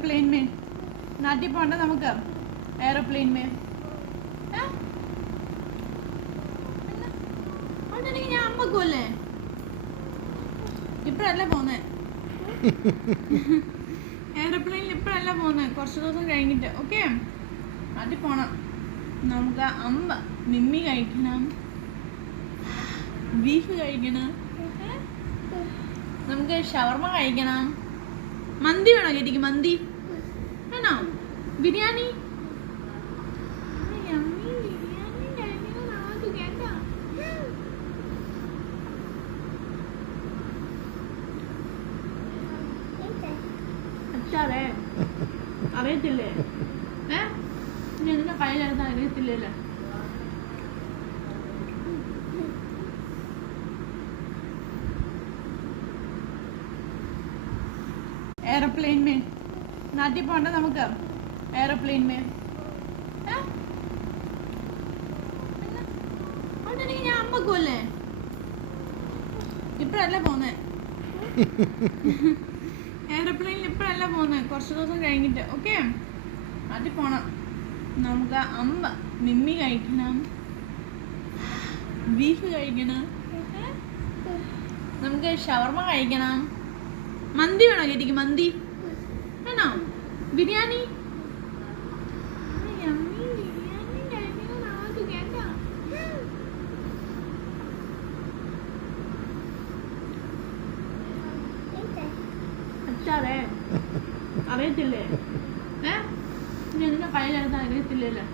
aeroplane में नाटी പോണ്ട നമുക്ക് एरोप्लेन में ഞാൻ അമ്മക്കല്ലേ ഇപ്പഴല്ല പോന്നെ എയർപ്ലെയിനിൽ ഇപ്പഴല്ല പോന്നെ കുറച്ച് ദിവസം കഴിഞ്ഞിട്ട് ഓക്കെ നാട്ടിൽ പോണം നമുക്ക് അമ്മ മിമ്മി കഴിക്കണം ബീഫ് കഴിക്കണം നമുക്ക് ഷവർമ കഴിക്കണം മന്തി വേണോ ചേട്ടിക്ക് മന്തി വേണോ ബിരിയാണി അച്ചാറേ അറിയത്തില്ലേ നിന്റെ കയ്യിലെടുത്താൽ അറിയത്തില്ലല്ലോ एरोप्लेन में नाटी പോണ്ട നമുക്ക് एरोप्लेन में ഞാൻ അമ്മക്കല്ലേ ഇപ്പഴല്ല പോന്നെ എയർപ്ലെയിനിൽ ഇപ്പഴല്ല പോന്നെ കുറച്ച് ദിവസം കഴിഞ്ഞിട്ട് ഓക്കെ നാട്ടിൽ പോണം നമുക്ക് അമ്മ മിമ്മി കഴിക്കണം ബീഫ് കഴിക്കണം നമുക്ക് ഷവർമ കഴിക്കണം മന്തി വേണോ ചേട്ടിക്ക് മന്തി വേണോ ബിരിയാണി അച്ചാറേ അറിയത്തില്ലേ നിന്റെ കയ്യിലെടുത്താൽ അറിയത്തില്ലല്ലോ